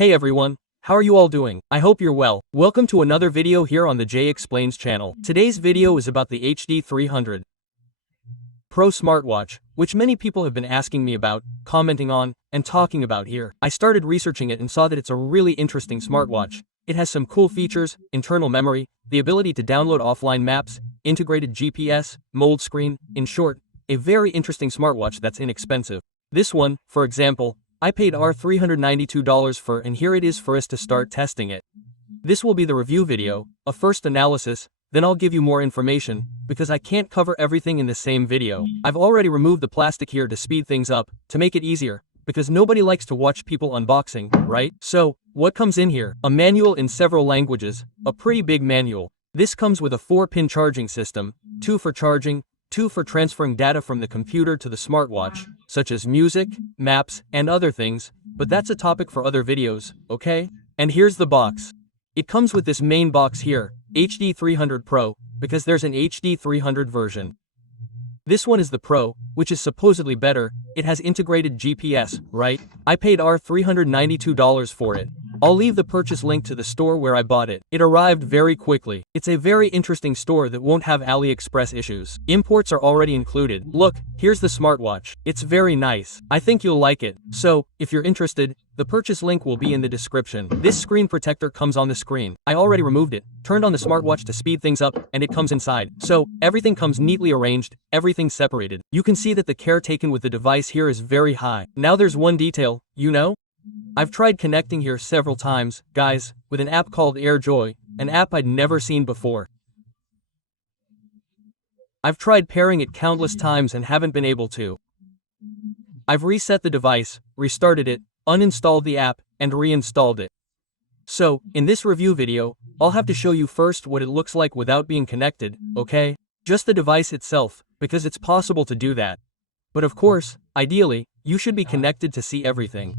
Hey everyone, how are you all doing? I hope you're well. Welcome to another video here on the Jay Explains channel. Today's video is about the HD300 Pro smartwatch, which many people have been asking me about, commenting on, and talking about here. I started researching it and saw that it's a really interesting smartwatch. It has some cool features, internal memory, the ability to download offline maps, integrated GPS, mold screen, in short, a very interesting smartwatch that's inexpensive. This one, for example, I paid $392 for, and here it is for us to start testing it. This will be the review video, a first analysis, then I'll give you more information, because I can't cover everything in the same video. I've already removed the plastic here to speed things up, to make it easier, because nobody likes to watch people unboxing, right? So, what comes in here? A manual in several languages, a pretty big manual. This comes with a 4-pin charging system, 2 for charging, 2 for transferring data from the computer to the smartwatch, such as music, maps, and other things, but that's a topic for other videos, okay? And here's the box. It comes with this main box here, HD300 Pro, because there's an HD300 version. This one is the Pro, which is supposedly better. It has integrated GPS, right? I paid $392 for it. I'll leave the purchase link to the store where I bought it. It arrived very quickly. It's a very interesting store that won't have AliExpress issues. Imports are already included. Look, here's the smartwatch. It's very nice. I think you'll like it. So, if you're interested, the purchase link will be in the description. This screen protector comes on the screen. I already removed it, turned on the smartwatch to speed things up, and it comes inside. So, everything comes neatly arranged, everything separated. You can see that the care taken with the device here is very high. Now there's one detail, you know? I've tried connecting here several times, guys, with an app called AirJoy, an app I'd never seen before. I've tried pairing it countless times and haven't been able to. I've reset the device, restarted it, uninstalled the app, and reinstalled it. So, in this review video, I'll have to show you first what it looks like without being connected, okay? Just the device itself, because it's possible to do that. But of course, ideally, you should be connected to see everything.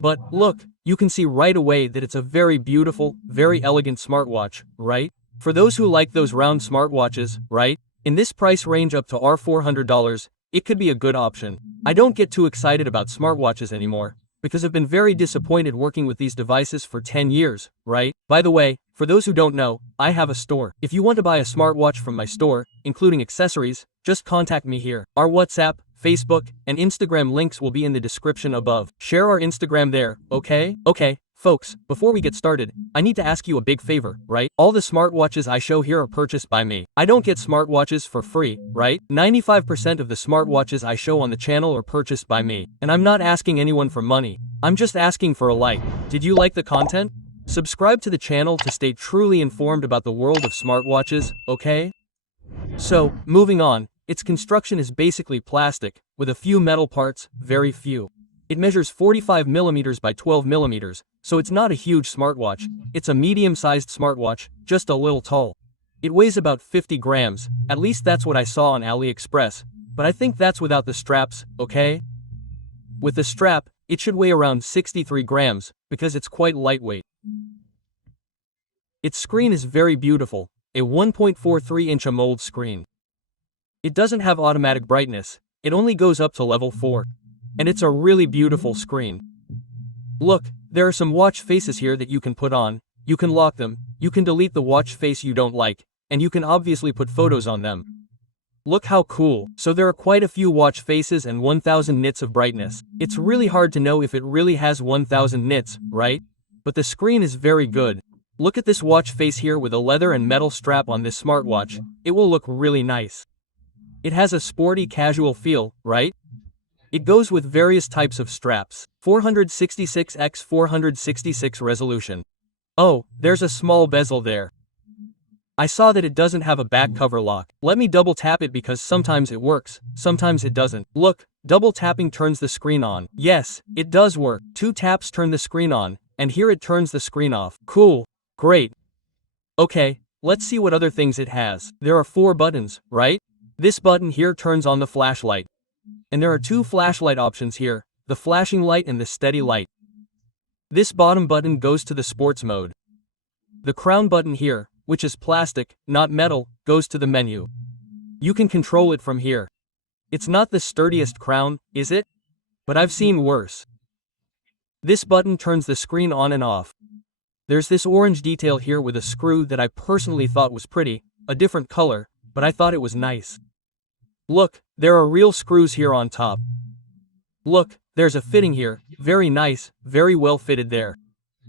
But, look, you can see right away that it's a very beautiful, very elegant smartwatch, right? For those who like those round smartwatches, right? In this price range up to $400, it could be a good option. I don't get too excited about smartwatches anymore, because I've been very disappointed working with these devices for 10 years, right? By the way, for those who don't know, I have a store. If you want to buy a smartwatch from my store, including accessories, just contact me here. Our WhatsApp, Facebook, and Instagram links will be in the description above. Share our Instagram there, okay? Okay, folks, before we get started, I need to ask you a big favor, right? All the smartwatches I show here are purchased by me. I don't get smartwatches for free, right? 95% of the smartwatches I show on the channel are purchased by me. And I'm not asking anyone for money. I'm just asking for a like. Did you like the content? Subscribe to the channel to stay truly informed about the world of smartwatches, okay? So, moving on. Its construction is basically plastic, with a few metal parts, very few. It measures 45mm by 12mm, so it's not a huge smartwatch. It's a medium-sized smartwatch, just a little tall. It weighs about 50 grams, at least that's what I saw on AliExpress, but I think that's without the straps, okay? With the strap, it should weigh around 63 grams, because it's quite lightweight. Its screen is very beautiful, a 1.43-inch AMOLED screen. It doesn't have automatic brightness, it only goes up to level 4. And it's a really beautiful screen. Look, there are some watch faces here that you can put on, you can lock them, you can delete the watch face you don't like, and you can obviously put photos on them. Look how cool. So there are quite a few watch faces and 1000 nits of brightness. It's really hard to know if it really has 1000 nits, right? But the screen is very good. Look at this watch face here with a leather and metal strap on this smartwatch. It will look really nice. It has a sporty casual feel, right? It goes with various types of straps. 466x466 resolution. Oh, there's a small bezel there. I saw that it doesn't have a back cover lock. Let me double tap it because sometimes it works, sometimes it doesn't. Look, double tapping turns the screen on. Yes, it does work. 2 taps turn the screen on, and here it turns the screen off. Cool. Great. Okay, let's see what other things it has. There are 4 buttons, right? This button here turns on the flashlight. And there are 2 flashlight options here, the flashing light and the steady light. This bottom button goes to the sports mode. The crown button here, which is plastic, not metal, goes to the menu. You can control it from here. It's not the sturdiest crown, is it? But I've seen worse. This button turns the screen on and off. There's this orange detail here with a screw that I personally thought was pretty, a different color, but I thought it was nice. Look, there are real screws here on top. Look, there's a fitting here, very nice, very well fitted there.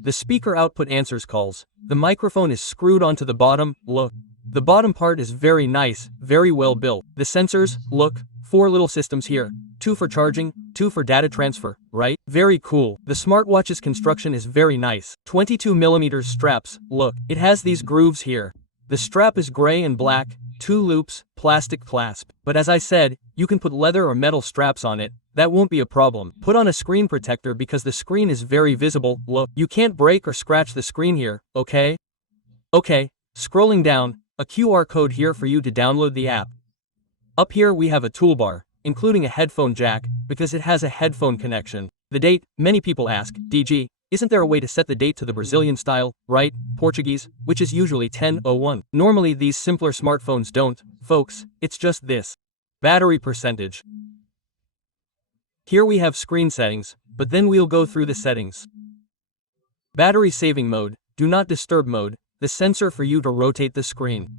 The speaker output answers calls. The microphone is screwed onto the bottom, look. The bottom part is very nice, very well built. The sensors, look, 4 little systems here. 2 for charging, 2 for data transfer, right? Very cool. The smartwatch's construction is very nice. 22mm straps, look, it has these grooves here. The strap is gray and black, 2 loops, plastic clasp. But as I said, you can put leather or metal straps on it. That won't be a problem. Put on a screen protector because the screen is very visible, look. You can't break or scratch the screen here, okay? Okay, scrolling down, a QR code here for you to download the app. Up here we have a toolbar, including a headphone jack, because it has a headphone connection. The date, many people ask, DG, isn't there a way to set the date to the Brazilian style, right, Portuguese, which is usually 10:01. Normally these simpler smartphones don't, folks, it's just this. Battery percentage. Here we have screen settings, but then we'll go through the settings. Battery saving mode, do not disturb mode, the sensor for you to rotate the screen.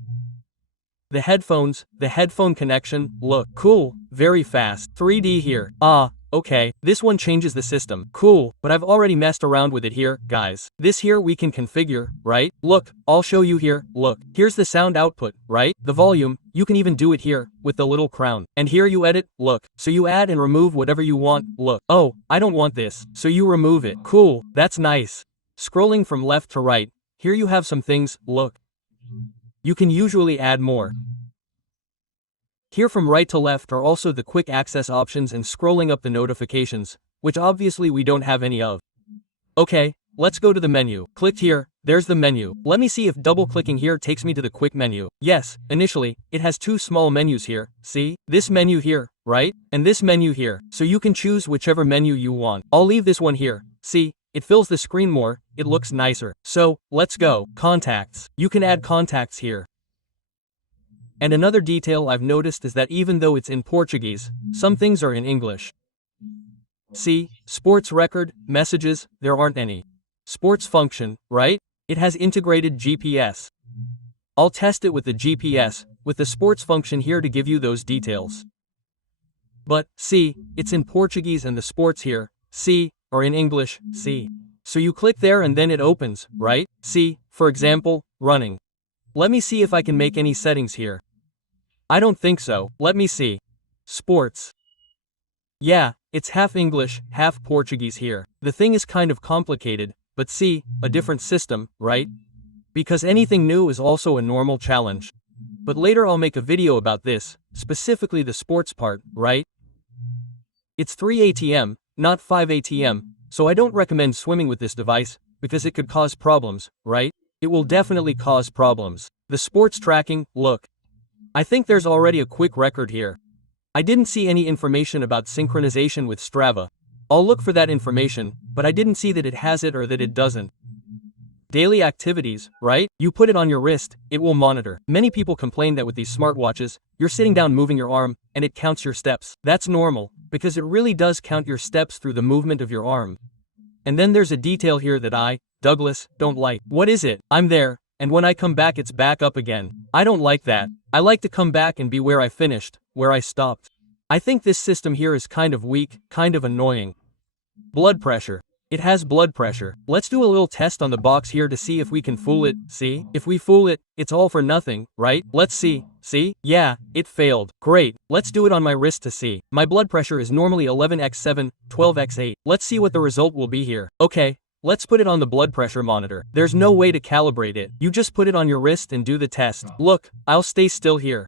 The headphones, the headphone connection, look, cool, very fast. 3D here, okay, this one changes the system. Cool, but I've already messed around with it here, guys. This here we can configure, right? Look, I'll show you here, look. Here's the sound output, right? The volume, you can even do it here, with the little crown. And here you edit, look. So you add and remove whatever you want, look. Oh, I don't want this, so you remove it. Cool, that's nice. Scrolling from left to right, here you have some things, look. You can usually add more. Here from right to left are also the quick access options and scrolling up the notifications, which obviously we don't have any of. Okay, let's go to the menu. Clicked here, there's the menu. Let me see if double-clicking here takes me to the quick menu. Yes, initially, it has 2 small menus here, see? This menu here, right? And this menu here, so you can choose whichever menu you want. I'll leave this one here, see? It fills the screen more, it looks nicer. So, let's go. Contacts. You can add contacts here. And another detail I've noticed is that even though it's in Portuguese, some things are in English. See, sports record, messages, there aren't any. Sports function, right? It has integrated GPS. I'll test it with the GPS, with the sports function here to give you those details. But, see, it's in Portuguese and the sports here, see, or in English, see. So you click there and then it opens, right? See, for example, running. Let me see if I can make any settings here. I don't think so, let me see. Sports. Yeah, it's half English, half Portuguese here. The thing is kind of complicated, but see, a different system, right? Because anything new is also a normal challenge. But later I'll make a video about this, specifically the sports part, right? It's 3 ATM, not 5 ATM, so I don't recommend swimming with this device, because it could cause problems, right? It will definitely cause problems. The sports tracking, look. I think there's already a quick record here. I didn't see any information about synchronization with Strava. I'll look for that information, but I didn't see that it has it or that it doesn't. Daily activities, right? You put it on your wrist, it will monitor. Many people complain that with these smartwatches, you're sitting down moving your arm, and it counts your steps. That's normal, because it really does count your steps through the movement of your arm. And then there's a detail here that I, Douglas, don't like. What is it? I'm there, and when I come back it's back up again. I don't like that. I like to come back and be where I finished, where I stopped. I think this system here is kind of weak, kind of annoying. Blood pressure. It has blood pressure. Let's do a little test on the box here to see if we can fool it, see? If we fool it, it's all for nothing, right? Let's see. See? Yeah, it failed. Great. Let's do it on my wrist to see. My blood pressure is normally 11x7, 12x8. Let's see what the result will be here. Okay, let's put it on the blood pressure monitor. There's no way to calibrate it. You just put it on your wrist and do the test. Look, I'll stay still here.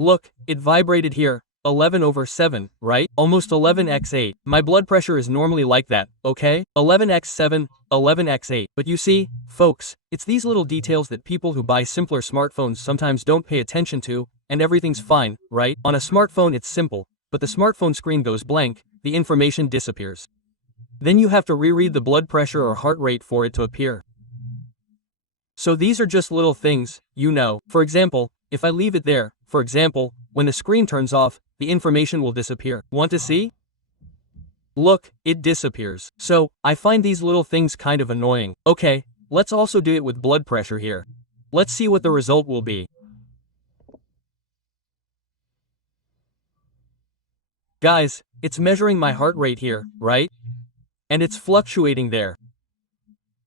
Look, it vibrated here. 11/7, right? Almost 11x8. My blood pressure is normally like that, okay? 11x7, 11x8. But you see, folks, it's these little details that people who buy simpler smartphones sometimes don't pay attention to, and everything's fine, right? On a smartphone it's simple, but the smartphone screen goes blank, the information disappears. Then you have to reread the blood pressure or heart rate for it to appear. So these are just little things, you know. For example, if I leave it there, for example, when the screen turns off, the information will disappear. Want to see? Look, it disappears. So, I find these little things kind of annoying. Okay, let's also do it with blood pressure here. Let's see what the result will be. Guys, it's measuring my heart rate here, right? And it's fluctuating there.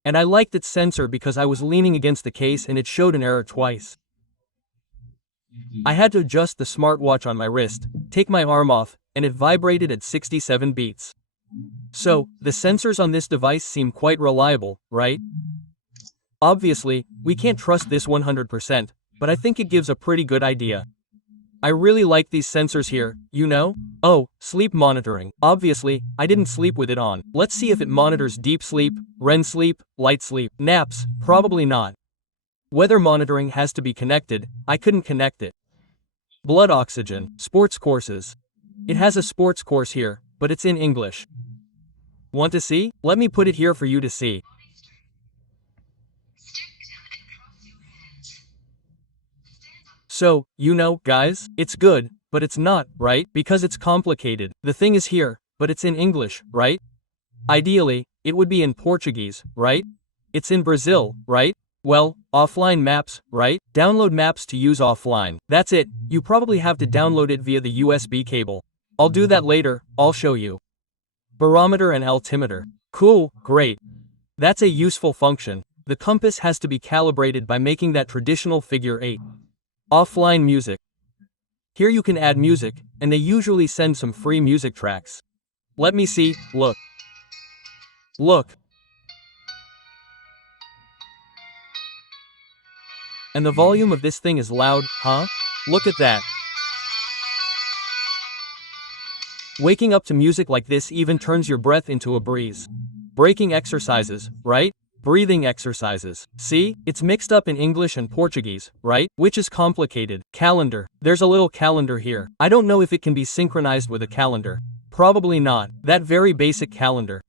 And I liked its sensor because I was leaning against the case and it showed an error twice. I had to adjust the smartwatch on my wrist, take my arm off, and it vibrated at 67 beats. So, the sensors on this device seem quite reliable, right? Obviously, we can't trust this 100%, but I think it gives a pretty good idea. I really like these sensors here, you know? Oh, sleep monitoring. Obviously, I didn't sleep with it on. Let's see if it monitors deep sleep, REM sleep, light sleep, naps, probably not. Weather monitoring has to be connected, I couldn't connect it. Blood oxygen, sports courses. It has a sports course here, but it's in English. Want to see? Let me put it here for you to see. So, you know, guys, it's good, but it's not, right? Because it's complicated. The thing is here, but it's in English, right? Ideally, it would be in Portuguese, right? It's in Brazil, right? Well, offline maps, right? Download maps to use offline. That's it, you probably have to download it via the USB cable. I'll do that later, I'll show you. Barometer and altimeter. Cool, great. That's a useful function. The compass has to be calibrated by making that traditional figure 8. Offline music. Here you can add music, and they usually send some free music tracks. Let me see, look. Look. And the volume of this thing is loud, huh? Look at that. Waking up to music like this even turns your breath into a breeze. Breaking exercises, right? Breathing exercises. See? It's mixed up in English and Portuguese, right? Which is complicated. Calendar. There's a little calendar here. I don't know if it can be synchronized with a calendar. Probably not. That very basic calendar.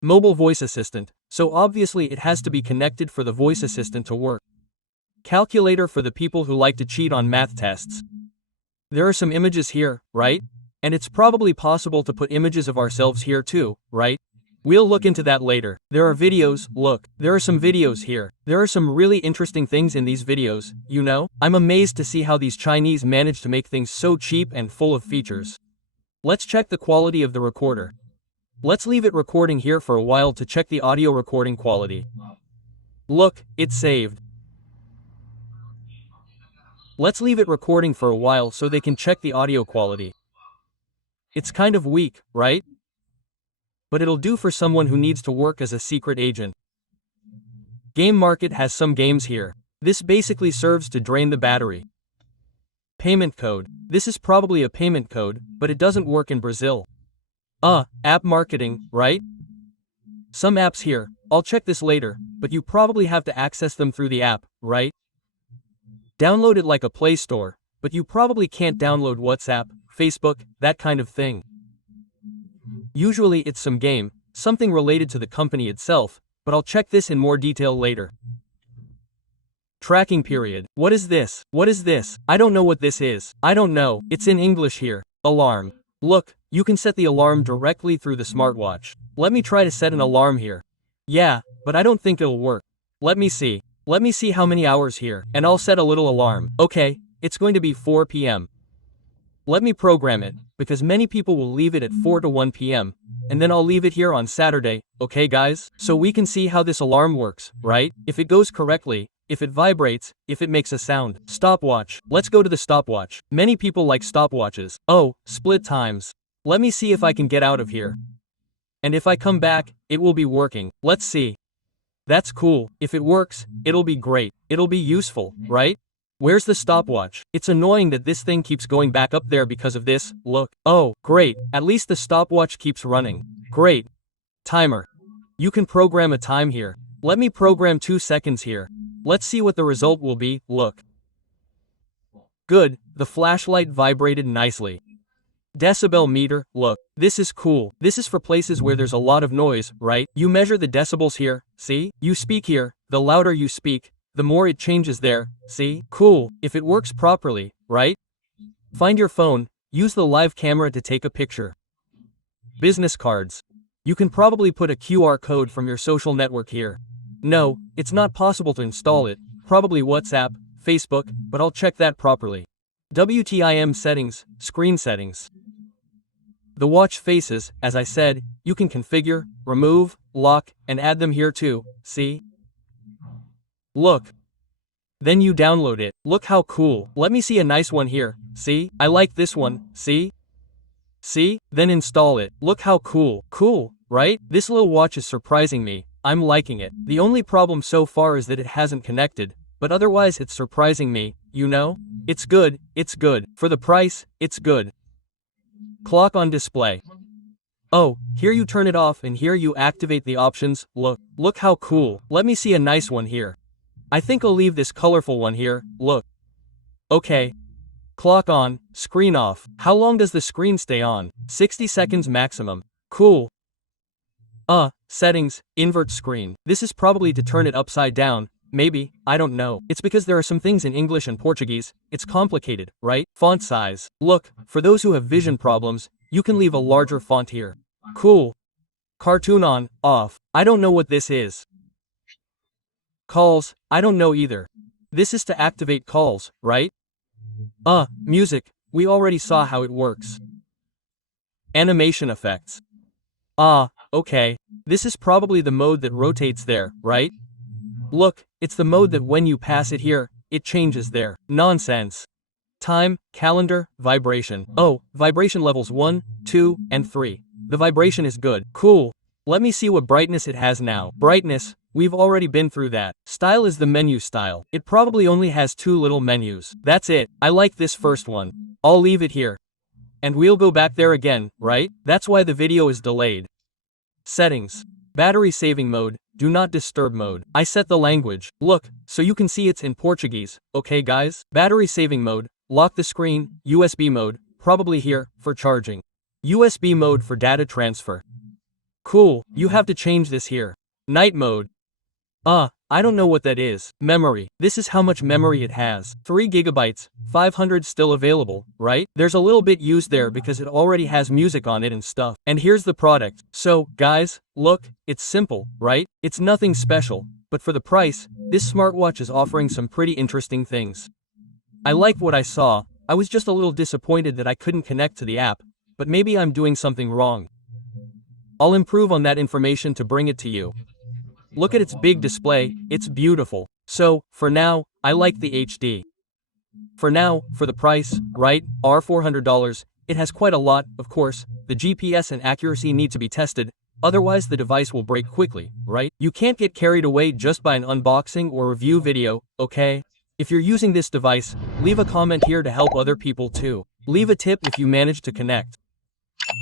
Mobile voice assistant. So obviously it has to be connected for the voice assistant to work. Calculator for the people who like to cheat on math tests. There are some images here, right? And it's probably possible to put images of ourselves here too, right? We'll look into that later. There are videos, look, there are some videos here. There are some really interesting things in these videos, you know? I'm amazed to see how these Chinese manage to make things so cheap and full of features. Let's check the quality of the recorder. Let's leave it recording here for a while to check the audio recording quality. Look, it's saved. Let's leave it recording for a while so they can check the audio quality. It's kind of weak, right? But it'll do for someone who needs to work as a secret agent. Game market has some games here. This basically serves to drain the battery. Payment code. This is probably a payment code, but it doesn't work in Brazil. App marketing, right? Some apps here, I'll check this later, but you probably have to access them through the app, right? Download it like a Play Store, but you probably can't download WhatsApp, Facebook, that kind of thing. Usually it's some game, something related to the company itself, but I'll check this in more detail later. Tracking period. What is this? What is this? I don't know what this is. I don't know. It's in English here. Alarm. Look, you can set the alarm directly through the smartwatch. Let me try to set an alarm here. Yeah, but I don't think it'll work. Let me see. Let me see how many hours here, and I'll set a little alarm. Okay, it's going to be 4 p.m. Let me program it, because many people will leave it at 4 to 1 p.m., and then I'll leave it here on Saturday, okay guys? So we can see how this alarm works, right? If it goes correctly, if it vibrates, if it makes a sound. Stopwatch. Let's go to the stopwatch. Many people like stopwatches. Oh, split times. Let me see if I can get out of here. And if I come back, it will be working. Let's see. That's cool. If it works, it'll be great. It'll be useful, right? Where's the stopwatch? It's annoying that this thing keeps going back up there because of this. Look. Oh, great. At least the stopwatch keeps running. Great. Timer. You can program a time here. Let me program 2 seconds here. Let's see what the result will be. Look. Good. The flashlight vibrated nicely. Decibel meter. Look. This is cool. This is for places where there's a lot of noise, right? You measure the decibels here. See? You speak here. The louder you speak, the more it changes there, see? Cool, if it works properly, right? Find your phone, use the live camera to take a picture. Business cards. You can probably put a QR code from your social network here. No, it's not possible to install it, probably WhatsApp, Facebook, but I'll check that properly. WTIM settings, screen settings. The watch faces, as I said, you can configure, remove, lock, and add them here too, see? Look. Then you download it. Look how cool. Let me see a nice one here, see? I like this one, see? See? Then install it. Look how cool. Cool, right? This little watch is surprising me. I'm liking it. The only problem so far is that it hasn't connected, but otherwise it's surprising me, you know? It's good, it's good. For the price, it's good. Clock on display. Oh, here you turn it off and here you activate the options. Look how cool. Let me see a nice one here. I think I'll leave this colorful one here, look. Okay. Clock on, screen off. How long does the screen stay on? 60 seconds maximum. Cool. Settings, invert screen. This is probably to turn it upside down. Maybe, I don't know. It's because there are some things in English and Portuguese, it's complicated, right? Font size. Look, for those who have vision problems, you can leave a larger font here. Cool. Cartoon on, off. I don't know what this is. Calls, I don't know either. This is to activate calls, right? Music, we already saw how it works. Animation effects. Okay. This is probably the mode that rotates there, right? Look, it's the mode that when you pass it here, it changes there. Nonsense. Time, calendar, vibration. Oh, vibration levels 1, 2, and 3. The vibration is good. Cool. Let me see what brightness it has now. Brightness, we've already been through that. Style is the menu style. It probably only has 2 little menus. That's it. I like this first one. I'll leave it here. And we'll go back there again, right? That's why the video is delayed. Settings. Battery saving mode, do not disturb mode. I set the language. Look, so you can see it's in Portuguese, okay guys? Battery saving mode, lock the screen, USB mode, probably here, for charging. USB mode for data transfer. Cool, you have to change this here. Night mode. I don't know what that is. Memory. This is how much memory it has. 3 GB, 500 still available, right? There's a little bit used there because it already has music on it and stuff. And here's the product. So, guys, look, it's simple, right? It's nothing special, but for the price, this smartwatch is offering some pretty interesting things. I like what I saw. I was just a little disappointed that I couldn't connect to the app, but maybe I'm doing something wrong. I'll improve on that information to bring it to you. Look at its big display, it's beautiful. So, for now, I like the HD. For now, for the price, right, $400, it has quite a lot, of course, the GPS and accuracy need to be tested, otherwise the device will break quickly, right? You can't get carried away just by an unboxing or review video, okay? If you're using this device, leave a comment here to help other people too. Leave a tip if you manage to connect.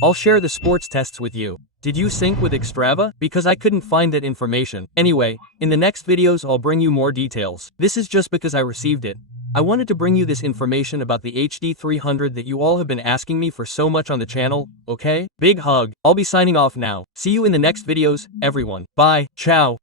I'll share the sports tests with you. Did you sync with Extrava? Because I couldn't find that information. Anyway, in the next videos I'll bring you more details. This is just because I received it. I wanted to bring you this information about the HD300 that you all have been asking me for so much on the channel, okay? Big hug. I'll be signing off now. See you in the next videos, everyone. Bye. Ciao.